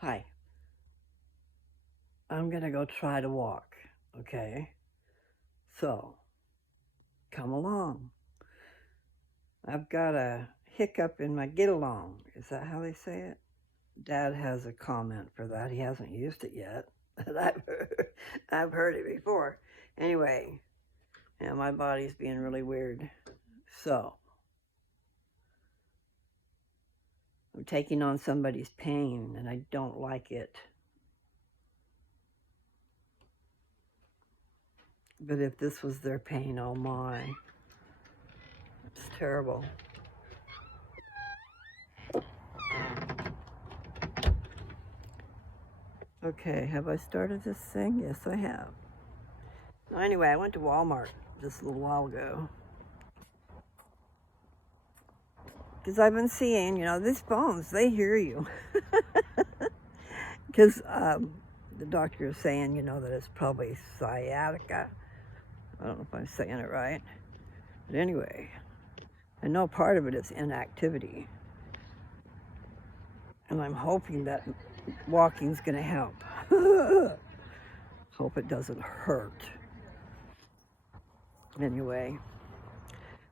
Hi, I'm gonna go try to walk, okay? So, come along. I've got a hiccup in my get along. Is that how they say it? Dad has a comment for that. He hasn't used it yet, but I've heard it before. Anyway, yeah, my body's being really weird. So, I'm taking on somebody's pain and I don't like it. But if this was their pain, oh my, it's terrible. Okay, have I started this thing? Yes, I have. Well, anyway, I went to Walmart just a little while ago because I've been seeing, these phones, they hear you. Because the doctor is saying, that it's probably sciatica. I don't know if I'm saying it right. But anyway, I know part of it is inactivity. And I'm hoping that walking's going to help. Hope it doesn't hurt. Anyway,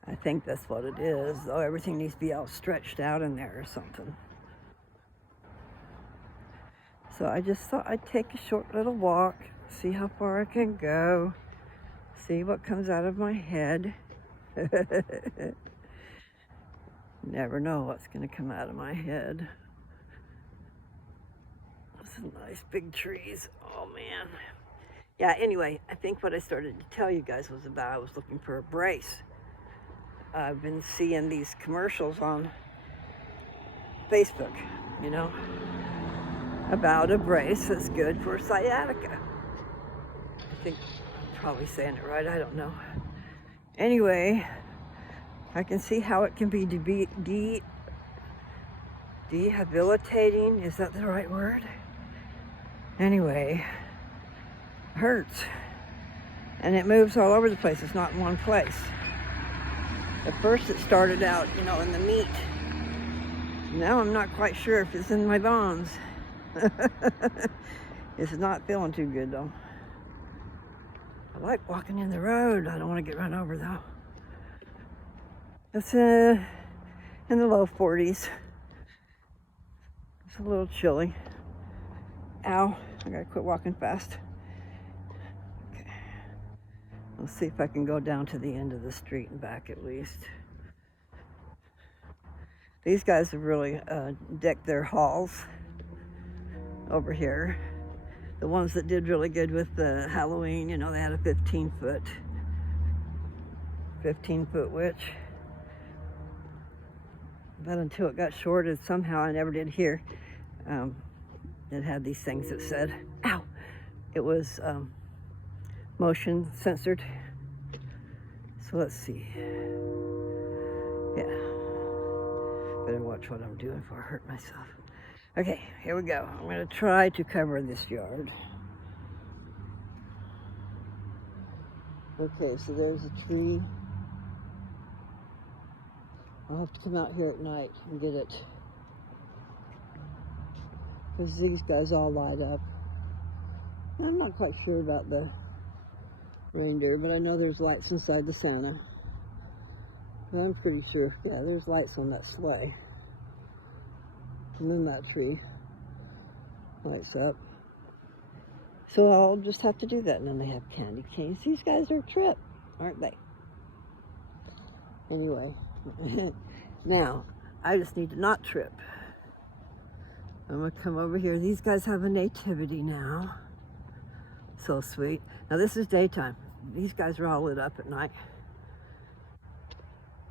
I think that's what it is, though everything needs to be all stretched out in there or something. So I just thought I'd take a short little walk, see how far I can go, see what comes out of my head. Never know what's going to come out of my head. Some nice big trees. Oh, man. Yeah, anyway, I think what I started to tell you guys was about I was looking for a brace. I've been seeing these commercials on Facebook, about a brace that's good for sciatica. I think I'm probably saying it right, I don't know. Anyway, I can see how it can be debilitating. Is that the right word? Anyway, hurts. And it moves all over the place. It's not in one place. At first it started out, in the meat. Now I'm not quite sure if it's in my bones. It's not feeling too good though. I like walking in the road. I don't want to get run over though. It's in the low 40s. It's a little chilly. Ow, I gotta quit walking fast. Okay. Let's see if I can go down to the end of the street and back at least. These guys have really decked their halls over here. The ones that did really good with the Halloween, they had a 15-foot witch. But until it got shorted, somehow I never did hear. It had these things that said, ow, it was motion censored. So let's see. Yeah. Better watch what I'm doing before I hurt myself. Okay, here we go. I'm going to try to cover this yard. Okay, so there's a tree. I'll have to come out here at night and get it. Because these guys all light up. I'm not quite sure about the reindeer, but I know there's lights inside the Santa. But I'm pretty sure, yeah, there's lights on that sleigh. And then that tree lights up. So I'll just have to do that. And then they have candy canes. These guys are a trip, aren't they? Anyway, now I just need to not trip. I'm gonna come over here. These guys have a nativity now. So sweet. Now this is daytime. These guys are all lit up at night.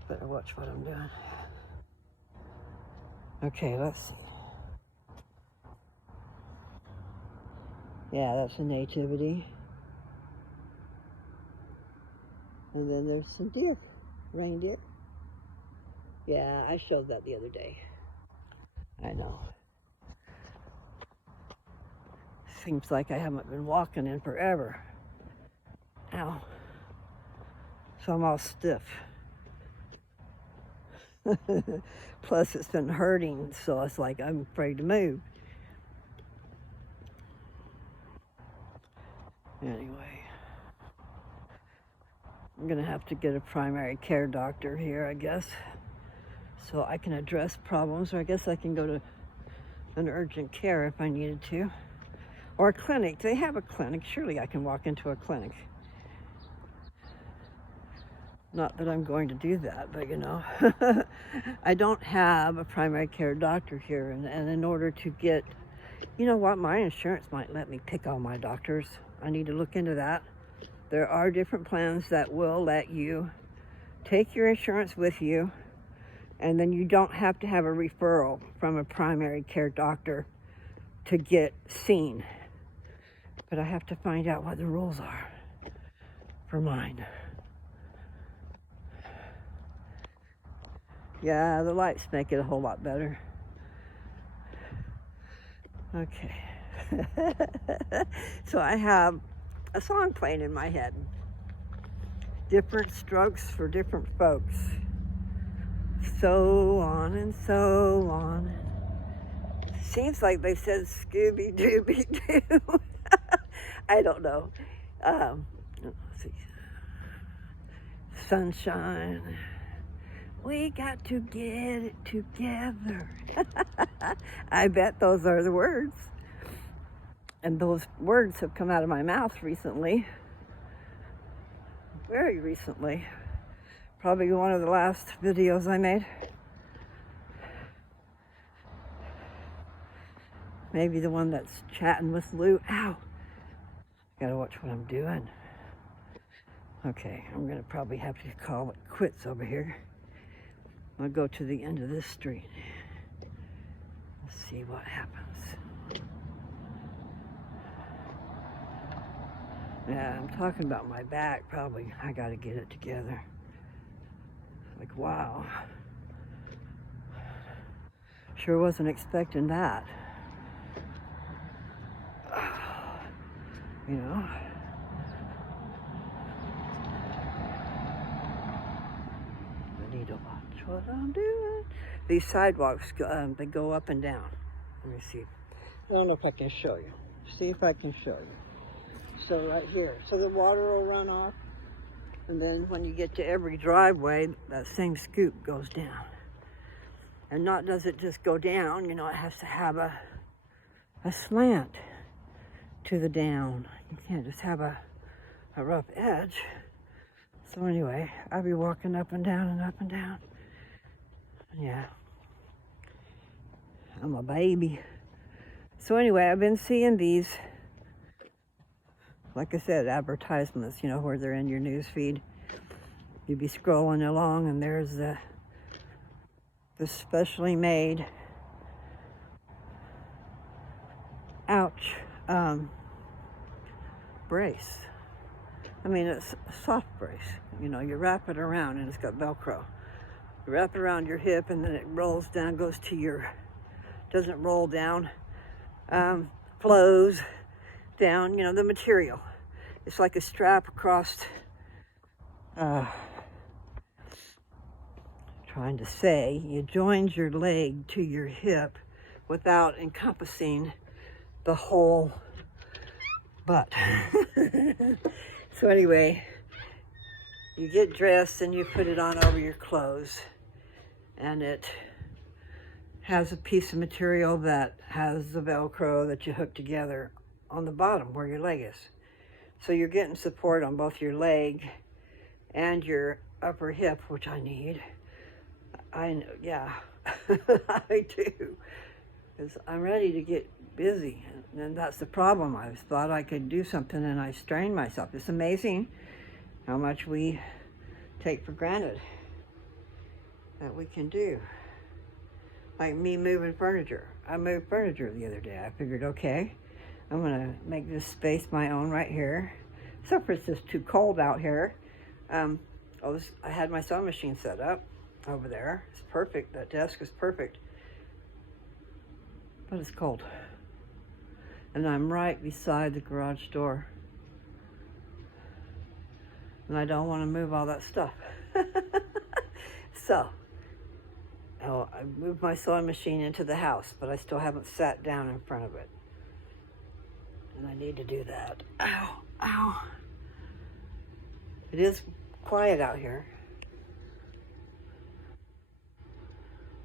Better watch what I'm doing. Okay, let's see. Yeah, that's a nativity. And then there's some deer, reindeer. Yeah, I showed that the other day. I know. Seems like I haven't been walking in forever. Ow. So I'm all stiff. Plus it's been hurting, so it's like I'm afraid to move. Anyway, I'm gonna have to get a primary care doctor here, I guess, so I can address problems, or I guess I can go to an urgent care if I needed to, or a clinic. They have a clinic. Surely I can walk into a clinic. Not that I'm going to do that, but you know, I don't have a primary care doctor here, and in order to get, you know what, my insurance might let me pick all my doctors. I need to look into that. There are different plans that will let you take your insurance with you, and then you don't have to have a referral from a primary care doctor to get seen. But I have to find out what the rules are for mine. Yeah, the lights make it a whole lot better. Okay. So I have a song playing in my head. Different strokes for different folks. So on and so on. Seems like they said Scooby-Dooby-Doo. I don't know. Let's see. Sunshine. We got to get it together. I bet those are the words. And those words have come out of my mouth recently. Very recently. Probably one of the last videos I made. Maybe the one that's chatting with Lou. Ow! Gotta watch what I'm doing. Okay, I'm gonna probably have to call it quits over here. I'll go to the end of this street. Let's see what happens. Yeah, I'm talking about my back, probably. I gotta get it together. Like, wow. Sure wasn't expecting that. You know? I need to watch what I'm doing. These sidewalks, they go up and down. Let me see. I don't know if I can show you. See if I can show you. So right here. So the water will run off. And then when you get to every driveway, that same scoop goes down. And not does it just go down, you know, it has to have a slant to the down. You can't just have a rough edge. So anyway, I'll be walking up and down and up and down. Yeah. I'm a baby. So anyway, I've been seeing these, like I said, advertisements, you know, where they're in your news feed. You'd be scrolling along and there's the specially made, ouch, brace. I mean, it's a soft brace. You know, you wrap it around and it's got Velcro. You wrap it around your hip and then it rolls down, goes to your, doesn't roll down, flows down, you know, the material. It's like a strap across, trying to say, you joined your leg to your hip without encompassing the whole butt. So anyway, you get dressed and you put it on over your clothes, and it has a piece of material that has the Velcro that you hook together on the bottom where your leg is. So you're getting support on both your leg and your upper hip, which I need. Yeah, I do, because I'm ready to get busy, and that's the problem. I thought I could do something and I strained myself. It's amazing how much we take for granted that we can do. Like me moving furniture. I moved furniture the other day. I figured, okay, I'm gonna make this space my own right here. Except for it's just too cold out here. I had my sewing machine set up over there. It's perfect. That desk is perfect. But it's cold. And I'm right beside the garage door. And I don't want to move all that stuff. So, I moved my sewing machine into the house, but I still haven't sat down in front of it. And I need to do that. Ow. Ow. It is quiet out here,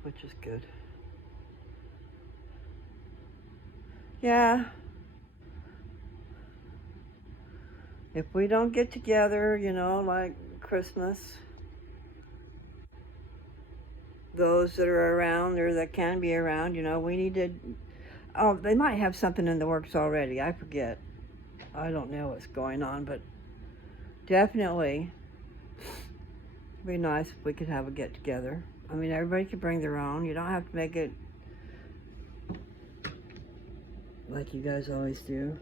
which is good. Yeah. If we don't get together, you know, like Christmas, those that are around or that can be around, you know, we need to. Oh, they might have something in the works already. I forget. I don't know what's going on, but definitely it'd be nice if we could have a get together. I mean, everybody could bring their own. You don't have to make it like you guys always do,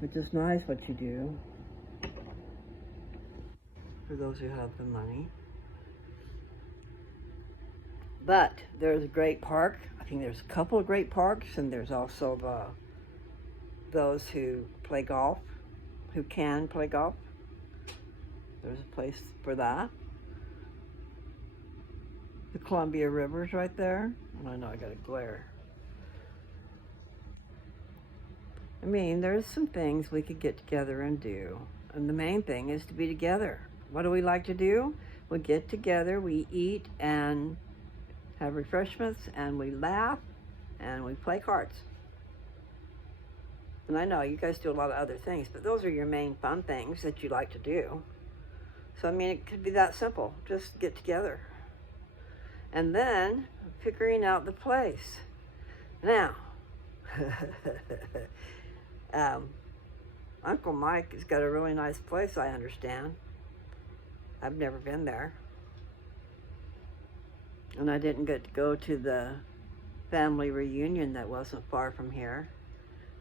which is nice what you do for those who have the money. But there's a great park. I think there's a couple of great parks, and there's also those who play golf, who can play golf. There's a place for that. The Columbia River's right there. I know I got a glare. I mean, there's some things we could get together and do. And the main thing is to be together. What do we like to do? We get together, we eat and have refreshments, and we laugh, and we play cards. And I know you guys do a lot of other things, but those are your main fun things that you like to do. So, I mean, it could be that simple. Just get together. And then figuring out the place. Now, Uncle Mike has got a really nice place, I understand. I've never been there. And I didn't get to go to the family reunion that wasn't far from here.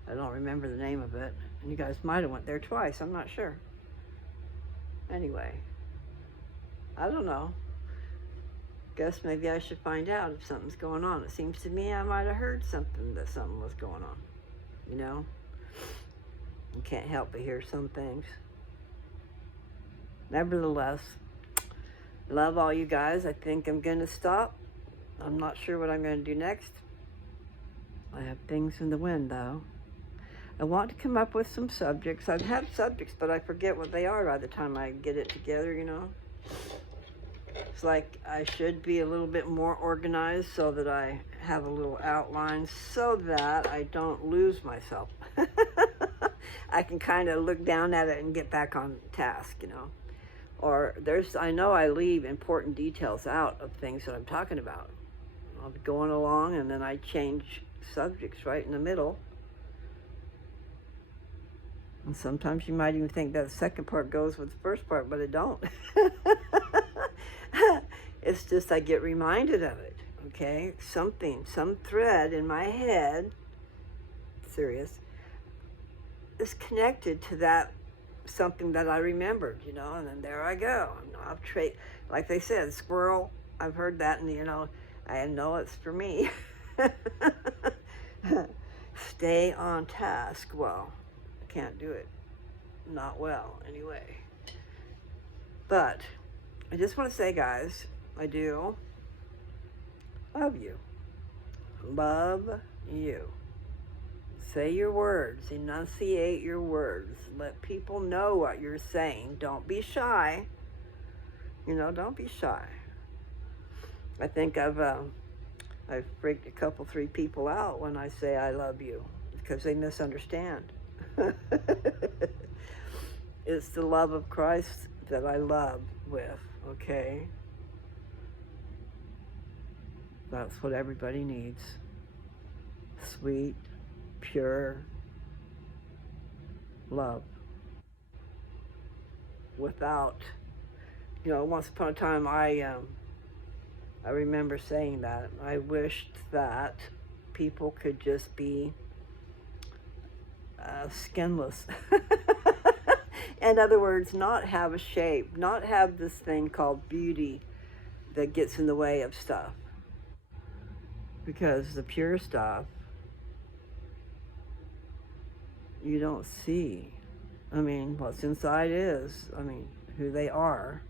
I don't remember the name of it. And you guys might have went there twice, I'm not sure. Anyway, I don't know. Guess maybe I should find out if something's going on. It seems to me I might have heard something that something was going on. You know? You can't help but hear some things. Nevertheless, love all you guys. I think I'm going to stop. I'm not sure what I'm going to do next. I have things in the wind, though. I want to come up with some subjects. I've had subjects, but I forget what they are by the time I get it together, you know. It's like I should be a little bit more organized so that I have a little outline so that I don't lose myself. I can kind of look down at it and get back on task, you know. Or I know I leave important details out of things that I'm talking about. I'll be going along and then I change subjects right in the middle. And sometimes you might even think that the second part goes with the first part, but it don't. It's just I get reminded of it, okay? Some thread in my head, serious, is connected to that something that I remembered, you know, and then there I go. Like they said, squirrel, I've heard that, and, you know, I know it's for me. Stay on task. Well, I can't do it. Not well, anyway. But I just want to say, guys, I do love you. Love you. Say your words. Enunciate your words. Let people know what you're saying. Don't be shy. You know, don't be shy. I think I've freaked a couple, 3 people out when I say I love you because they misunderstand. It's the love of Christ that I love with, okay? That's what everybody needs. Sweet, pure love. Without, you know, once upon a time I remember saying that. I wished that people could just be skinless. In other words, not have a shape, not have this thing called beauty that gets in the way of stuff. Because the pure stuff, you don't see. I mean, what's inside is, I mean, who they are.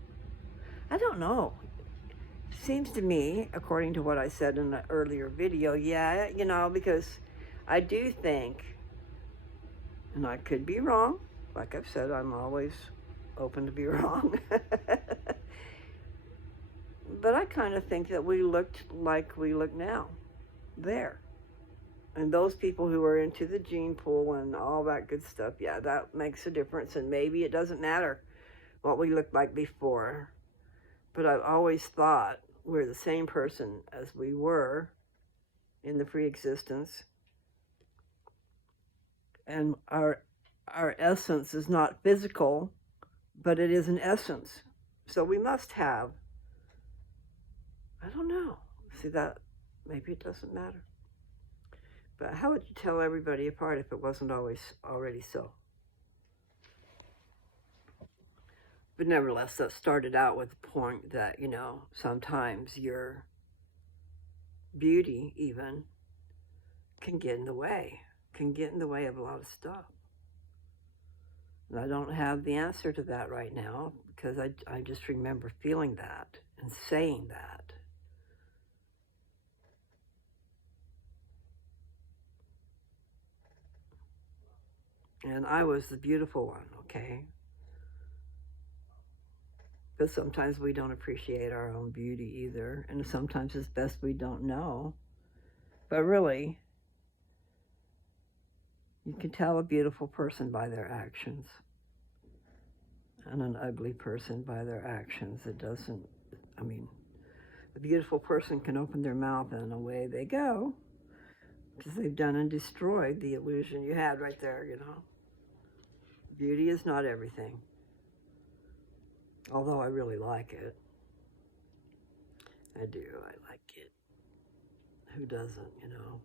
I don't know. Seems to me, according to what I said in the earlier video, yeah, you know, because I do think, And I could be wrong. Like I've said, I'm always open to be wrong. But I kind of think that we looked like we look now, there. And those people who are into the gene pool and all that good stuff, yeah, that makes a difference. And maybe it doesn't matter what we looked like before. But I've always thought we're the same person as we were in the pre-existence. And our essence is not physical, but it is an essence. So we must have, I don't know. See that? Maybe it doesn't matter. But how would you tell everybody apart if it wasn't always already so? But nevertheless, that started out with the point that, you know, sometimes your beauty even can get in the way, of a lot of stuff. And I don't have the answer to that right now because I just remember feeling that and saying that. And I was the beautiful one, okay? But sometimes we don't appreciate our own beauty either. And sometimes it's best we don't know. But really, you can tell a beautiful person by their actions. And an ugly person by their actions. It doesn't, I mean, a beautiful person can open their mouth and away they go. Because they've done and destroyed the illusion you had right there, you know. Beauty is not everything. Although I really like it. I do, I like it. Who doesn't, you know?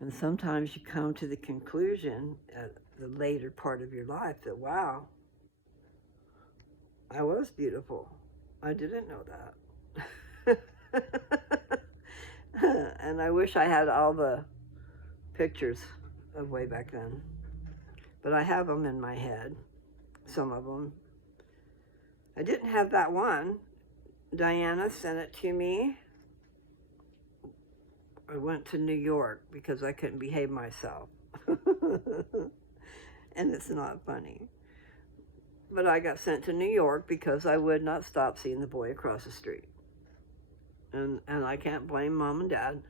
And sometimes you come to the conclusion at the later part of your life that, wow, I was beautiful. I didn't know that. And I wish I had all the pictures of way back then. But I have them in my head, some of them. I didn't have that one. Diana sent it to me. I went to New York because I couldn't behave myself. And it's not funny. But I got sent to New York because I would not stop seeing the boy across the street. And I can't blame mom and dad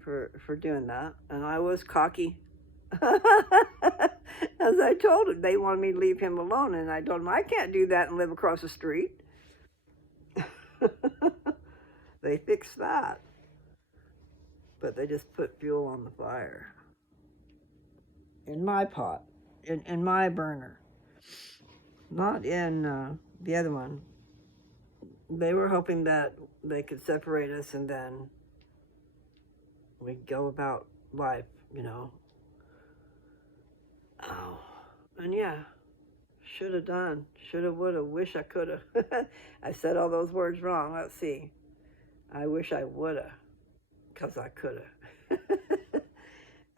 for doing that. And I was cocky. As I told them, they wanted me to leave him alone. And I told them, I can't do that and live across the street. They fixed that. But they just put fuel on the fire. In my pot. In my burner. Not in the other one. They were hoping that they could separate us and then we'd go about life, you know. Oh, and yeah, should have done, should have, would have, wish I could have. I said all those words wrong. Let's see. I wish I would have, because I could have.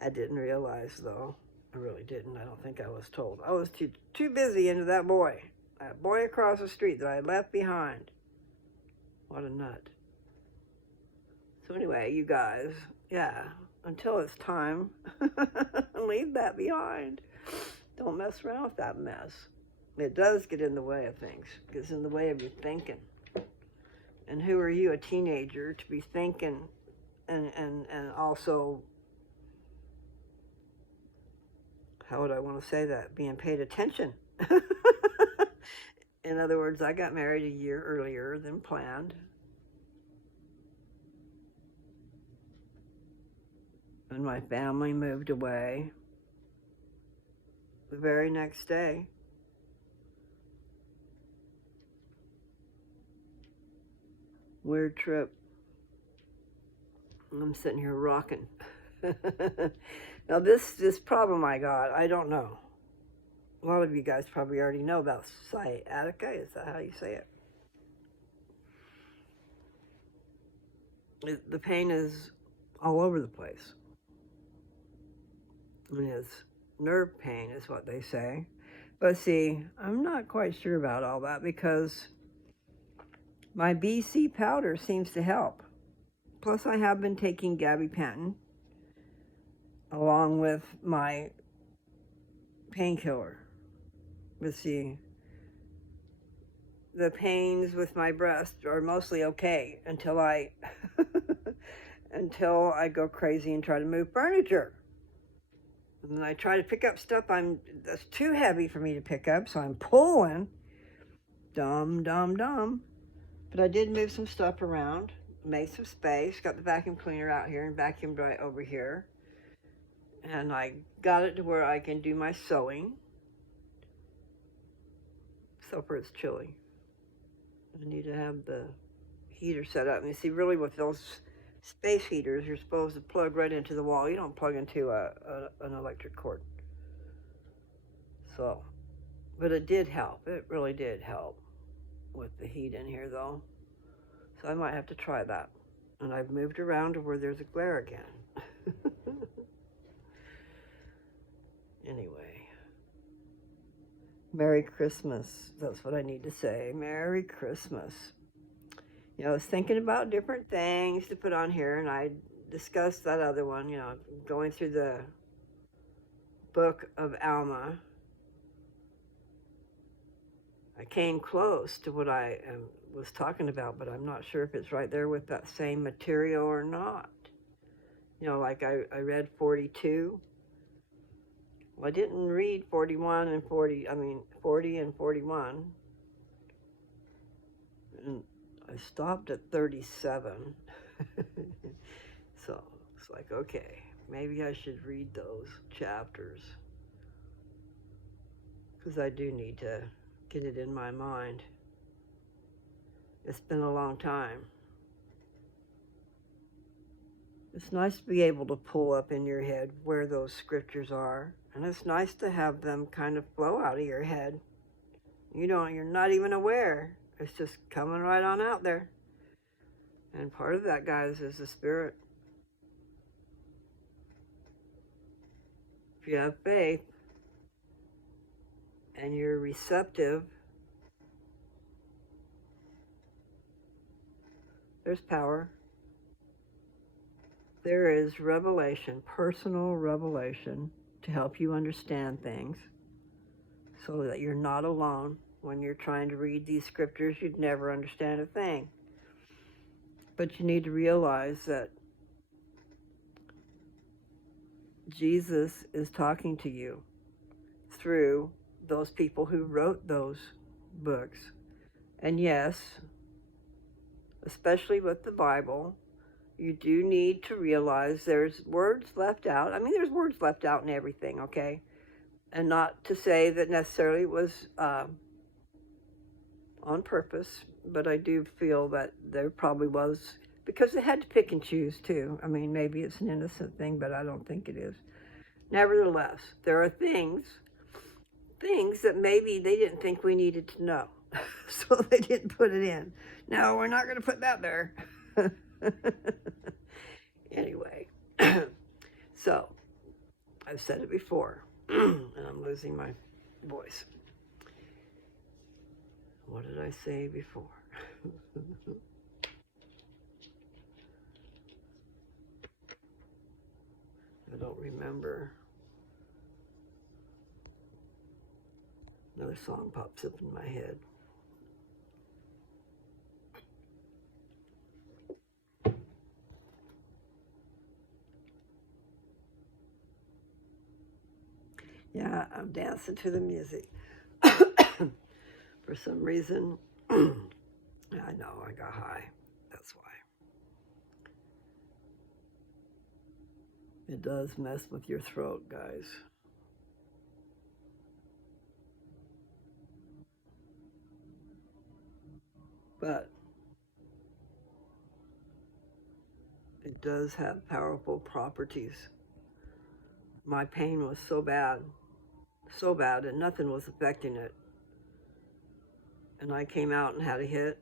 I didn't realize, though. I really didn't. I don't think I was told. I was too busy into that boy across the street that I left behind. What a nut. So anyway, you guys, yeah, until it's time, leave that behind. Don't mess around with that mess. It does get in the way of things. It gets in the way of your thinking. And who are you, a teenager, to be thinking and also, how would I want to say that? Being paid attention. In other words, I got married a year earlier than planned. And my family moved away the very next day. Weird trip. I'm sitting here rocking. Now this problem I got, I don't know. A lot of you guys probably already know about sciatica. Is that how you say it? The pain is all over the place. I mean, it's nerve pain is what they say. But see, I'm not quite sure about all that because my BC powder seems to help. Plus, I have been taking gabapentin. along with my painkiller. But see, the pains with my breast are mostly okay until I until I go crazy and try to move furniture. And then I try to pick up stuff that's too heavy for me to pick up, so I'm pulling. Dumb, dumb, dumb. But I did move some stuff around, made some space, got the vacuum cleaner out here and vacuumed right over here. And I got it to where I can do my sewing. So far it's chilly. I need to have the heater set up. And you see, really with those space heaters, you're supposed to plug right into the wall. You don't plug into an electric cord. So, but it did help. It really did help with the heat in here though. So I might have to try that. And I've moved around to where there's a glare again. Anyway. Merry Christmas. That's what I need to say. Merry Christmas. You know, I was thinking about different things to put on here, and I discussed that other one, you know, going through the book of Alma. I came close to what I was talking about, but I'm not sure if it's right there with that same material or not. You know, like I read 42. Well, I didn't read 41 and 40, 40 and 41. And I stopped at 37. So it's like, okay, maybe I should read those chapters. Because I do need to get it in my mind. It's been a long time. It's nice to be able to pull up in your head where those scriptures are. And it's nice to have them kind of flow out of your head. You're not even aware. It's just coming right on out there. And part of that, guys, is the Spirit. If you have faith and you're receptive, there's power. There is revelation, personal revelation, to help you understand things so that you're not alone. When you're trying to read these scriptures, you'd never understand a thing. But you need to realize that Jesus is talking to you through those people who wrote those books. And yes, especially with the Bible, you do need to realize there's words left out. I mean, there's words left out in everything, okay? And not to say that necessarily it was on purpose, but I do feel that there probably was, because they had to pick and choose too. I mean, maybe it's an innocent thing, but I don't think it is. Nevertheless, there are things that maybe they didn't think we needed to know. So they didn't put it in. No, we're not going to put that there. Anyway, so I've said it before, and I'm losing my voice. What did I say before? I don't remember. Another song pops up in my head. Yeah, I'm dancing to the music. For some reason, I know I got high. That's why. It does mess with your throat, guys. But it does have powerful properties. My pain was so bad, and nothing was affecting it. And I came out and had a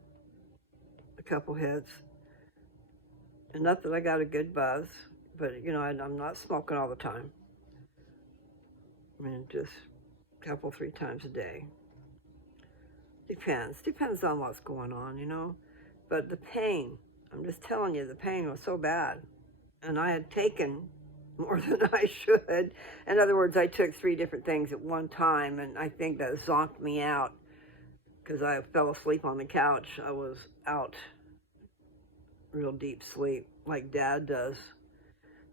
couple hits. And not that I got a good buzz, but I'm not smoking all the time. I mean, just a couple, 3 times a day. Depends on what's going on, But the pain, I'm just telling you, the pain was so bad. And I had taken more than I should. In other words, I took 3 different things at one time, and I think that zonked me out because I fell asleep on the couch. I was out, real deep sleep, like Dad does.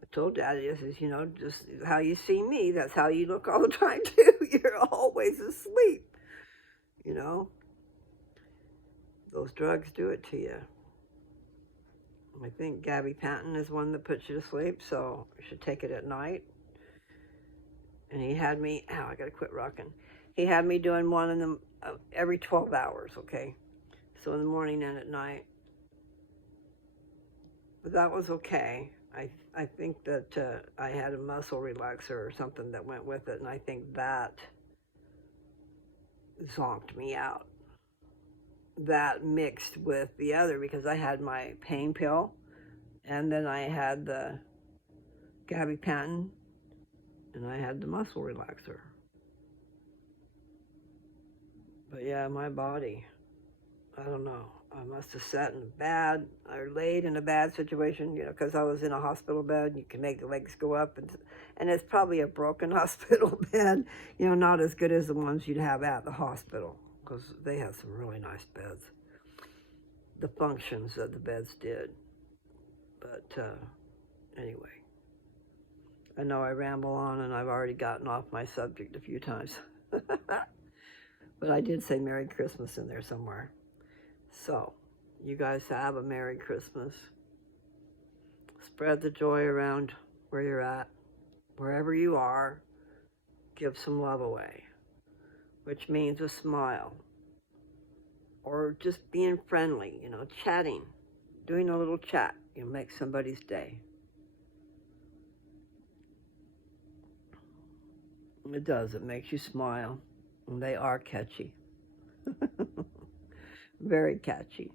I told Dad, you know, just how you see me, that's how you look all the time too. You're always asleep, you know. Those drugs do it to you. I think gabapentin is one that puts you to sleep, so you should take it at night. And he had me, I gotta quit rocking. He had me doing one in the every 12 hours, okay? So in the morning and at night. But that was okay. I think that I had a muscle relaxer or something that went with it, and I think that zonked me out. That mixed with the other, because I had my pain pill, and then I had the gabapentin, and I had the muscle relaxer. But yeah, my body, I don't know. I must have sat in or laid in a bad situation, you know, because I was in a hospital bed. You can make the legs go up, and it's probably a broken hospital bed, you know, not as good as the ones you'd have at the hospital, because they have some really nice beds. The functions that the beds did. But anyway, I know I ramble on, and I've already gotten off my subject a few times. But I did say Merry Christmas in there somewhere. So, you guys have a Merry Christmas. Spread the joy around where you're at. Wherever you are, give some love away, which means a smile. Or just being friendly, you know, chatting, doing a little chat. You'll make somebody's day. It does. It makes you smile. And they are catchy. Very catchy.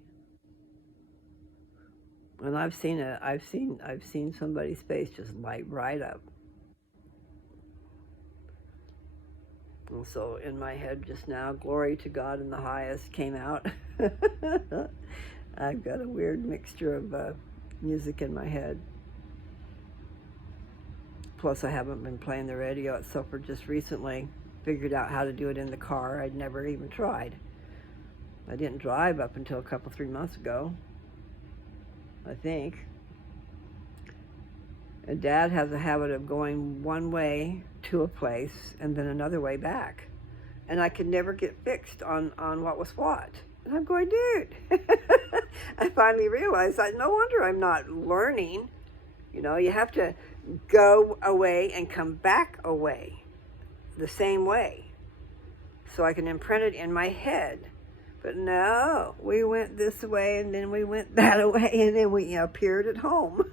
And I've seen somebody's face just light right up. And so in my head just now, glory to God in the highest came out. I've got a weird mixture of music in my head. Plus I haven't been playing the radio except for just recently. Figured out how to do it in the car. I'd never even tried. I didn't drive up until 3 months ago, I think. And Dad has a habit of going one way to a place and then another way back. And I could never get fixed on what was what. And I'm going, dude. I finally realized that no wonder I'm not learning. You know, you have to go away and come back away the same way so I can imprint it in my head. But no, we went this way and then we went that way and then we appeared at home.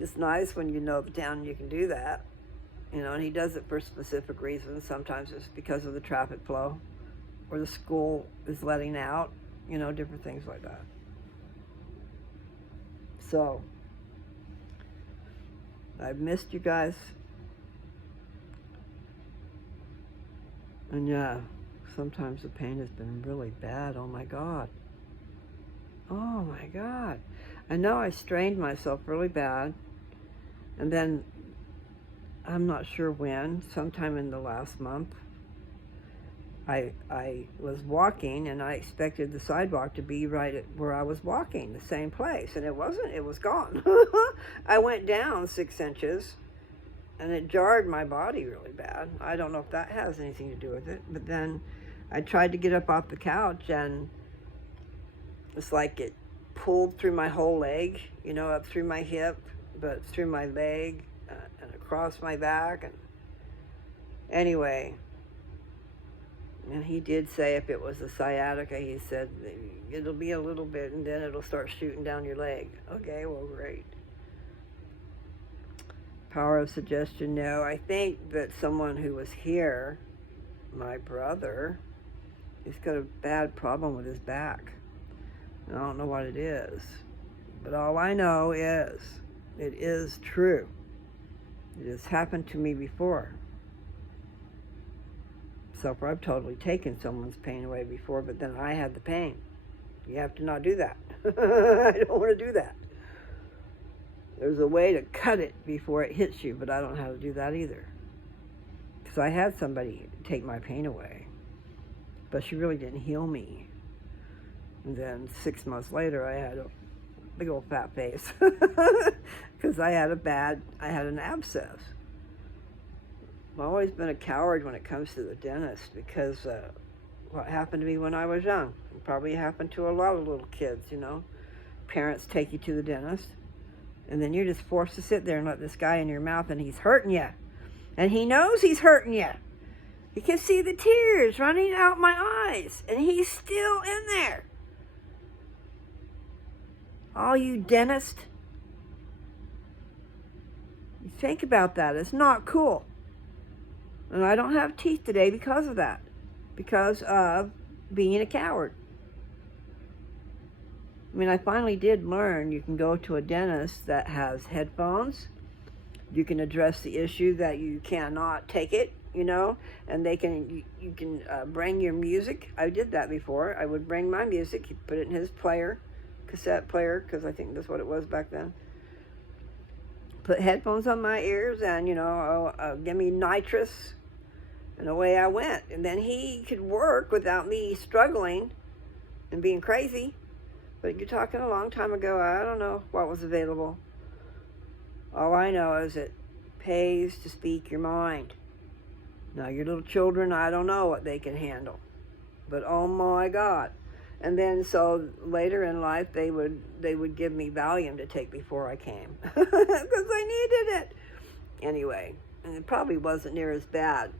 It's nice when you know the town you can do that, you know, and he does it for specific reasons. Sometimes it's because of the traffic flow or the school is letting out, you know, different things like that. So, I've missed you guys. And yeah, sometimes the pain has been really bad. Oh my God. Oh my God. I know I strained myself really bad. And then, I'm not sure when, sometime in the last month, I was walking and I expected the sidewalk to be right at where I was walking, the same place. And it wasn't, it was gone. I went down 6 inches and it jarred my body really bad. I don't know if that has anything to do with it. But then I tried to get up off the couch and it's like it pulled through my whole leg, you know, up through my hip, but through my leg and across my back. And anyway, and he did say if it was a sciatica, he said it'll be a little bit and then it'll start shooting down your leg. Okay, well, great. Power of suggestion, no. I think that someone who was here, my brother, he's got a bad problem with his back. I don't know what it is, but all I know is it is true. It has happened to me before. So far, I've totally taken someone's pain away before, but then I had the pain. You have to not do that. I don't want to do that. There's a way to cut it before it hits you, but I don't know how to do that either. Because I had somebody take my pain away, but she really didn't heal me. And then 6 months later, I had a big old fat face because I had an abscess. I've always been a coward when it comes to the dentist because what happened to me when I was young. It probably happened to a lot of little kids, you know. Parents take you to the dentist, and then you're just forced to sit there and let this guy in your mouth, and he's hurting you. And he knows he's hurting you. You can see the tears running out my eyes, and he's still in there. All you dentists, you think about that. It's not cool. And I don't have teeth today because of that. Because of being a coward. I mean, I finally did learn you can go to a dentist that has headphones. You can address the issue that you cannot take it, you know, and you can bring your music. I did that before. I would bring my music, he'd put it in his cassette player, because I think that's what it was back then. Put headphones on my ears and, you know, give me nitrous, and away I went. And then he could work without me struggling and being crazy. But you're talking a long time ago. I don't know what was available. All I know is it pays to speak your mind. Now, your little children, I don't know what they can handle. But oh my God. And then so later in life, they would give me Valium to take before I came. Because I needed it. Anyway, and it probably wasn't near as bad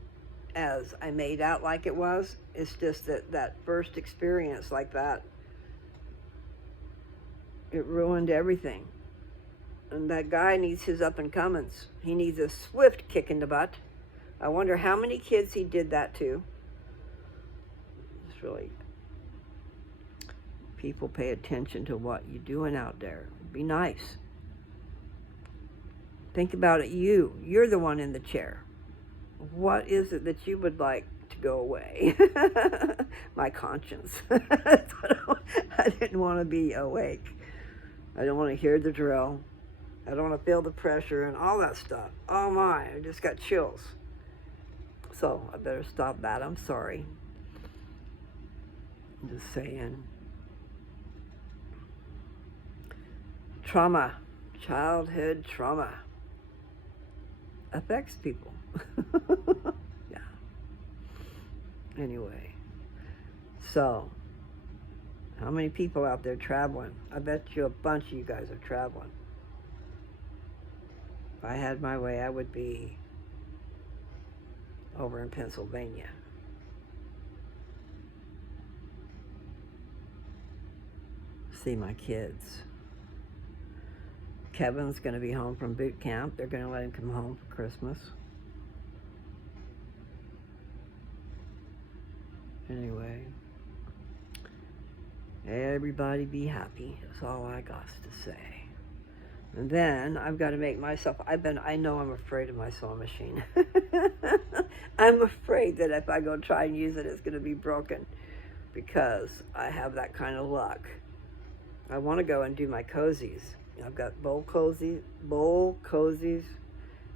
as I made out like it was. It's just that first experience like that, it ruined everything. And that guy needs his up and comings. He needs a swift kick in the butt. I wonder how many kids he did that to. It's really, people pay attention to what you're doing out there. Be nice. Think about it. You're the one in the chair. What is it that you would like to go away? My conscience. I didn't want to be awake. I don't want to hear the drill. I don't want to feel the pressure and all that stuff. Oh my, I just got chills. So I better stop that. I'm sorry. I'm just saying. Trauma, childhood trauma affects people. Yeah. Anyway, so how many people out there traveling? I bet you a bunch of you guys are traveling. If I had my way, I would be over in Pennsylvania. See my kids. Kevin's going to be home from boot camp. They're going to let him come home for Christmas. Anyway, everybody be happy. That's all I got to say. And then I've got to make myself, I know I'm afraid of my sewing machine. I'm afraid that if I go try and use it, it's going to be broken because I have that kind of luck. I want to go and do my cozies. I've got bowl cozies,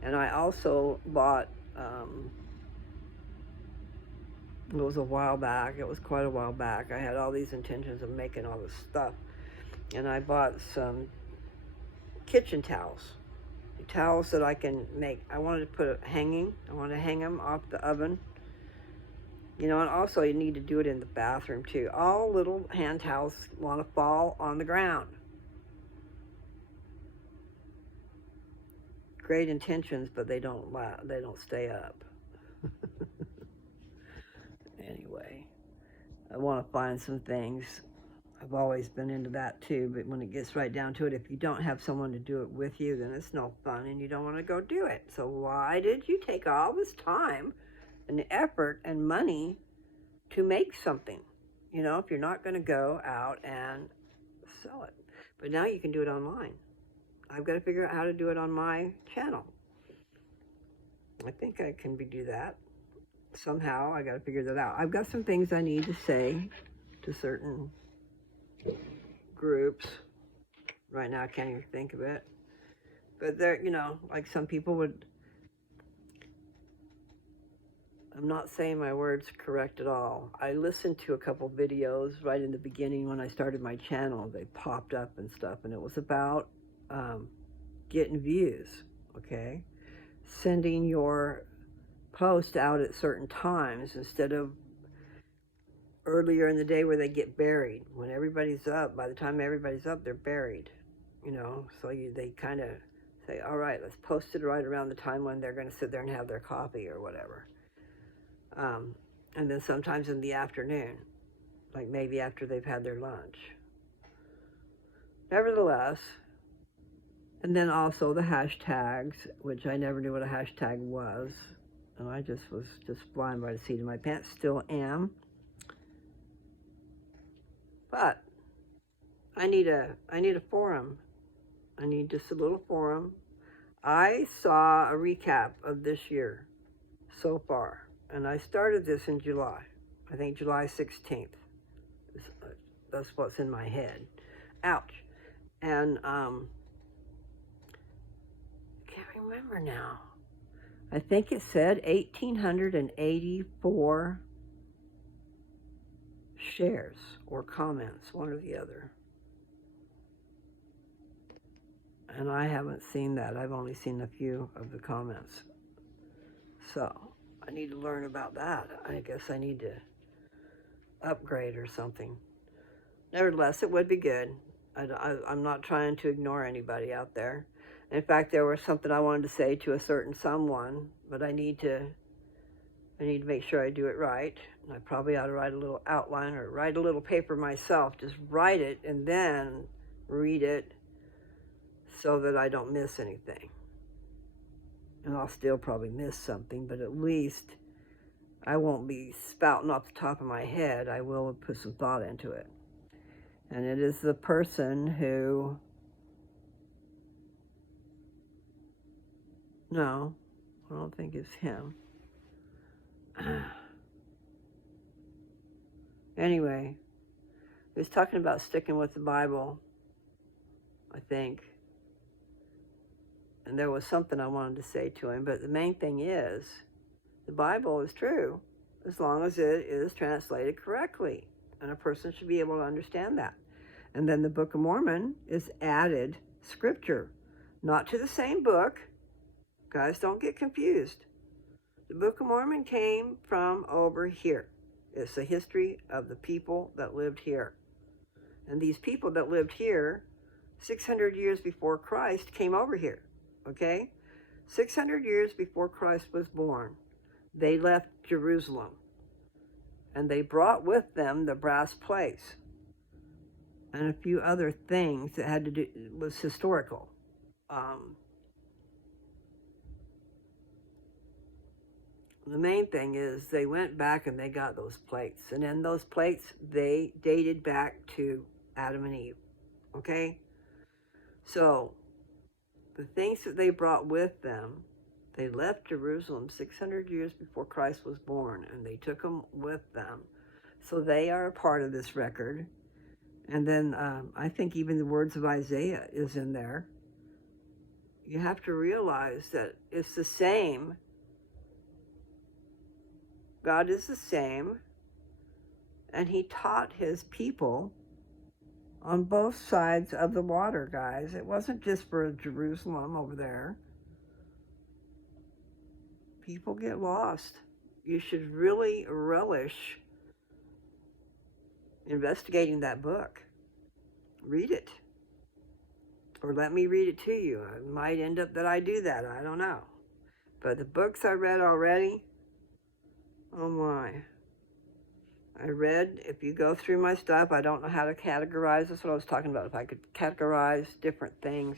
and I also bought, it was a while back, it was quite a while back, I had all these intentions of making all this stuff, and I bought some kitchen towels that I can make. I wanted to put I want to hang them off the oven, you know, and also you need to do it in the bathroom too. All little hand towels want to fall on the ground. Great intentions, but they don't stay up. Anyway, I want to find some things. I've always been into that too, but when it gets right down to it, if you don't have someone to do it with you, then it's no fun and you don't want to go do it. So why did you take all this time and effort and money to make something? You know, if you're not going to go out and sell it. But now you can do it online. I've got to figure out how to do it on my channel. I think I can do that. Somehow, I got to figure that out. I've got some things I need to say to certain groups. Right now, I can't even think of it. But there, you know, like some people would, I'm not saying my words correct at all. I listened to a couple videos right in the beginning when I started my channel. They popped up and stuff, and it was about getting views, okay? Sending your post out at certain times instead of earlier in the day where they get buried. When everybody's up, by the time everybody's up, they're buried, you know? So they kind of say, all right, let's post it right around the time when they're going to sit there and have their coffee or whatever. And then sometimes in the afternoon, like maybe after they've had their lunch. Nevertheless, and then also the hashtags, which I never knew what a hashtag was. And I just was blind by the seat of my pants, still am. But I need a forum. I need just a little forum. I saw a recap of this year so far, and I started this in July. I think July 16th. That's what's in my head. Ouch. And I can't remember now. I think it said 1,884 shares or comments, one or the other. And I haven't seen that. I've only seen a few of the comments. So I need to learn about that. I guess I need to upgrade or something. Nevertheless, it would be good. I'm not trying to ignore anybody out there. In fact, there was something I wanted to say to a certain someone, but I need to make sure I do it right. And I probably ought to write a little outline or write a little paper myself. Just write it and then read it so that I don't miss anything. And I'll still probably miss something, but at least I won't be spouting off the top of my head. I will put some thought into it. And it is the person who, no, I don't think it's him. Anyway, he was talking about sticking with the Bible, I think. And there was something I wanted to say to him, but the main thing is, the Bible is true as long as it is translated correctly, and a person should be able to understand that. And then the Book of Mormon is added scripture, not to the same book. Guys, don't get confused. The Book of Mormon came from over here. It's the history of the people that lived here. And these people that lived here 600 years before Christ came over here, okay? 600 years before Christ was born, they left Jerusalem. And they brought with them the brass plates and a few other things that had to do, was historical. The main thing is they went back and they got those plates. And in those plates, they dated back to Adam and Eve, okay? So the things that they brought with them, they left Jerusalem 600 years before Christ was born, and they took them with them. So they are a part of this record. And then I think even the words of Isaiah is in there. You have to realize that it's the same. God is the same, and he taught his people on both sides of the water, guys. It wasn't just for Jerusalem over there. People get lost. You should really relish investigating that book. Read it. Or let me read it to you. It might end up that I do that. I don't know. But the books I read already, oh my. I read, if you go through my stuff, I don't know how to categorize. That's what I was talking about. If I could categorize different things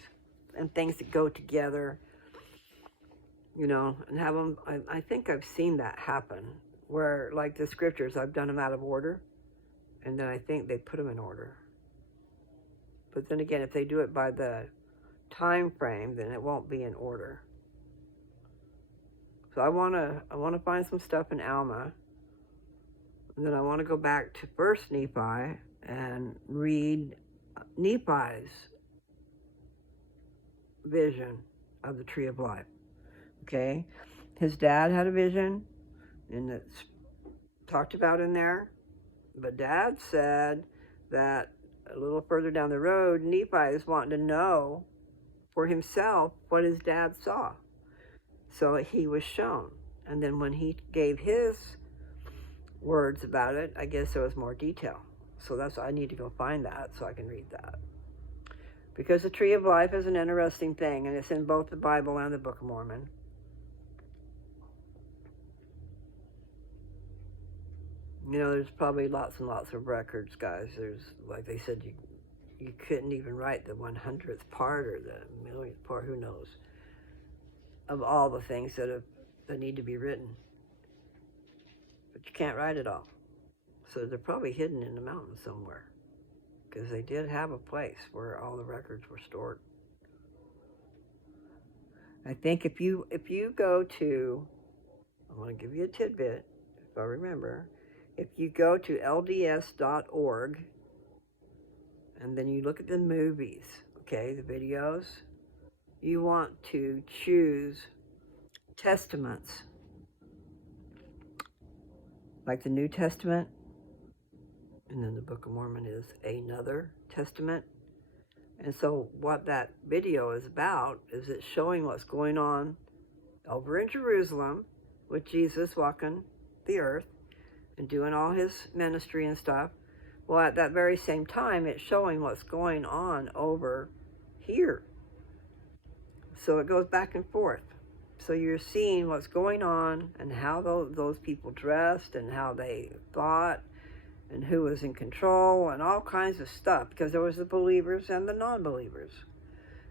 and things that go together, you know, and have them, I think I've seen that happen. Where, like the scriptures, I've done them out of order. And then I think they put them in order. But then again, if they do it by the time frame, then it won't be in order. So I want to find some stuff in Alma. And then I want to go back to First Nephi and read Nephi's vision of the tree of life. Okay? His dad had a vision, and it's talked about in there. But Dad said that a little further down the road, Nephi is wanting to know for himself what his dad saw. So he was shown. And then when he gave his words about it, I guess there was more detail. So that's I need to go find that so I can read that. Because the tree of life is an interesting thing, and it's in both the Bible and the Book of Mormon. You know, there's probably lots and lots of records, guys. There's, like they said, you couldn't even write the 100th part or the millionth part, who knows, of all the things that need to be written. But you can't write it all. So they're probably hidden in the mountains somewhere, because they did have a place where all the records were stored. I think if you go to, I want to give you a tidbit, if I remember. If you go to lds.org, and then you look at the movies, okay, the videos, you want to choose testaments, like the New Testament, and then the Book of Mormon is another testament. And so what that video is about is it's showing what's going on over in Jerusalem with Jesus walking the earth and doing all his ministry and stuff. Well, at that very same time, it's showing what's going on over here. So it goes back and forth. So you're seeing what's going on and how those people dressed and how they thought and who was in control and all kinds of stuff, because there was the believers and the non-believers.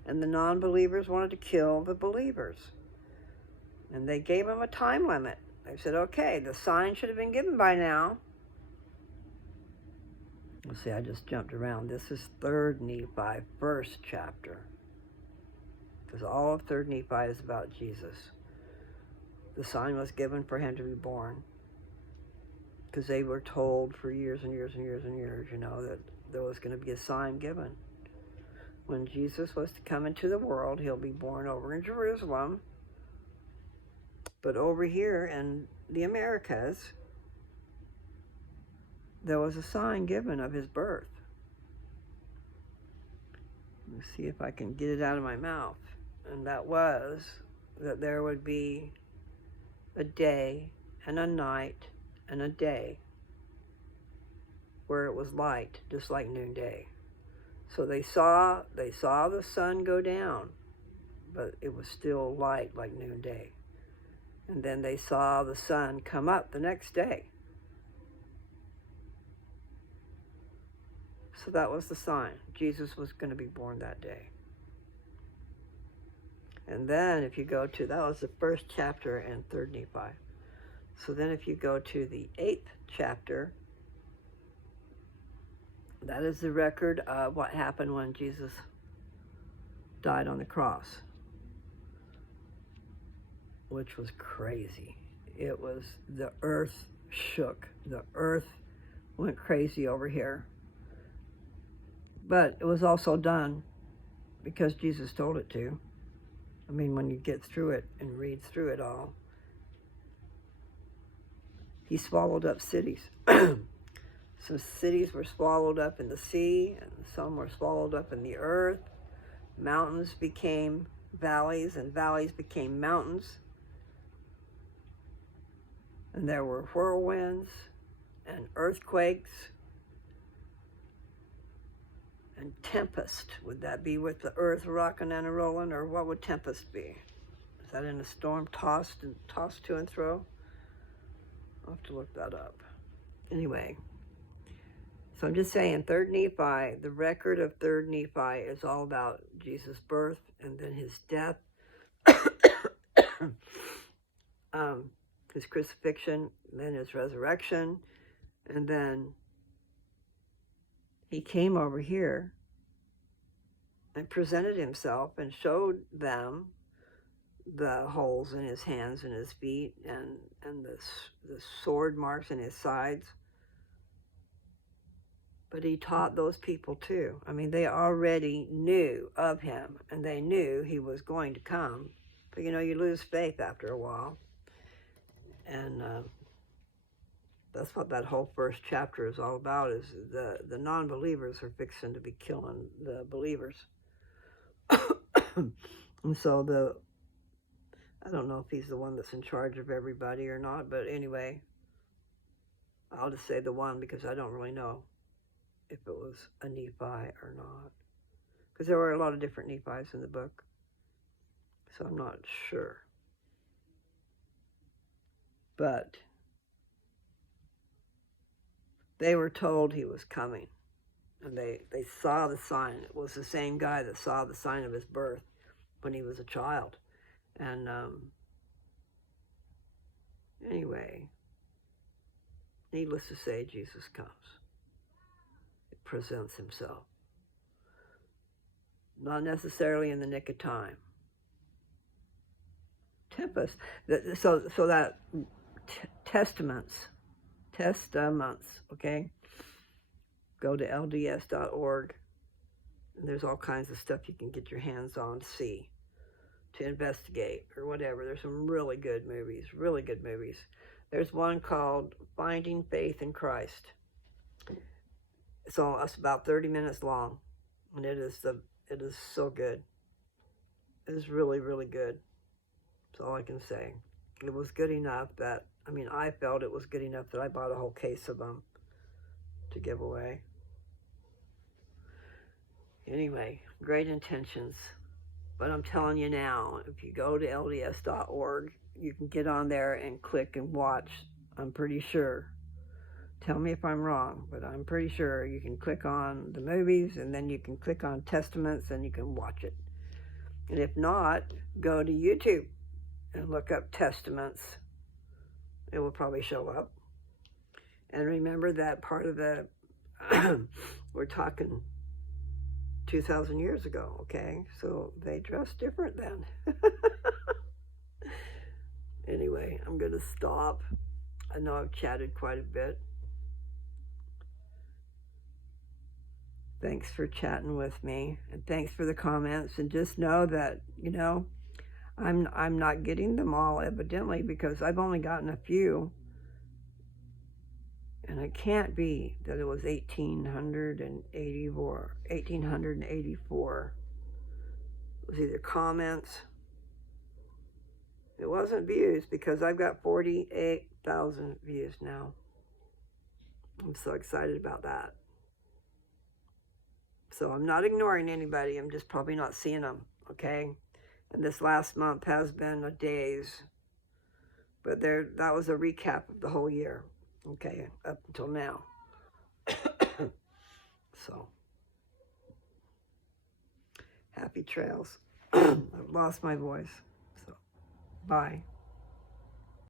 And the non-believers wanted to kill the believers. And they gave them a time limit. They said, okay, the sign should have been given by now. Let's see, I just jumped around. This is 3rd Nephi, 1st chapter. Because all of 3rd Nephi is about Jesus. The sign was given for him to be born. Because they were told for years and years and years and years, you know, that there was going to be a sign given. When Jesus was to come into the world, he'll be born over in Jerusalem. But over here in the Americas, there was a sign given of his birth. Let's see if I can get it out of my mouth. And that was that there would be a day and a night and a day where it was light, just like noonday. So they saw the sun go down, but it was still light like noonday. And then they saw the sun come up the next day. So that was the sign. Jesus was going to be born that day. And then if you go to, that was the 1st chapter in 3rd Nephi. So then if you go to the 8th chapter, that is the record of what happened when Jesus died on the cross, which was crazy. It was, the earth shook. The earth went crazy over here. But it was also done because Jesus told it to. I mean, when you get through it and read through it all, he swallowed up cities. Some cities were swallowed up in the sea, and some were swallowed up in the earth. Mountains became valleys, and valleys became mountains. And there were whirlwinds and earthquakes and tempest. Would that be with the earth rocking and rolling, or what would tempest be? Is that in a storm tossed to and fro? I'll have to look that up. Anyway, so I'm just saying, 3rd Nephi, the record of 3rd Nephi is all about Jesus' birth and then his death, his crucifixion, then his resurrection, and then he came over here and presented himself and showed them the holes in his hands and his feet and the sword marks in his sides. But he taught those people too. I mean, they already knew of him, and they knew he was going to come. But you know, you lose faith after a while. And that's what that whole first chapter is all about, is the non-believers are fixing to be killing the believers. And so I don't know if he's the one that's in charge of everybody or not, but anyway, I'll just say the one, because I don't really know if it was a Nephi or not. Because there were a lot of different Nephis in the book. So I'm not sure. But they were told he was coming. And they saw the sign. It was the same guy that saw the sign of his birth when he was a child. And anyway, needless to say, Jesus comes. It presents himself. Not necessarily in the nick of time. Tempest. So that testaments, okay? Go to LDS.org. And there's all kinds of stuff you can get your hands on to see, to investigate, or whatever. There's some really good movies, really good movies. There's one called Finding Faith in Christ. So it's about 30 minutes long, and it is so good. It is really, really good. That's all I can say. It was good enough that, I mean, I felt it was good enough that I bought a whole case of them to give away. Anyway, great intentions. But I'm telling you now, if you go to LDS.org, you can get on there and click and watch. I'm pretty sure. Tell me if I'm wrong, but I'm pretty sure you can click on the movies, and then you can click on Testaments, and you can watch it. And if not, go to YouTube and look up Testaments. It will probably show up. And remember that part of the, we're talking 2,000 years ago, okay? So they dressed different then. Anyway, I'm going to stop. I know I've chatted quite a bit. Thanks for chatting with me, and thanks for the comments. And just know that, you know, I'm not getting them all, evidently, because I've only gotten a few. And it can't be that it was 1884. It was either comments. It wasn't views, because I've got 48,000 views now. I'm so excited about that. So I'm not ignoring anybody. I'm just probably not seeing them, okay? And this last month has been a daze. But that was a recap of the whole year, okay, up until now. So, happy trails. I've lost my voice. So, bye.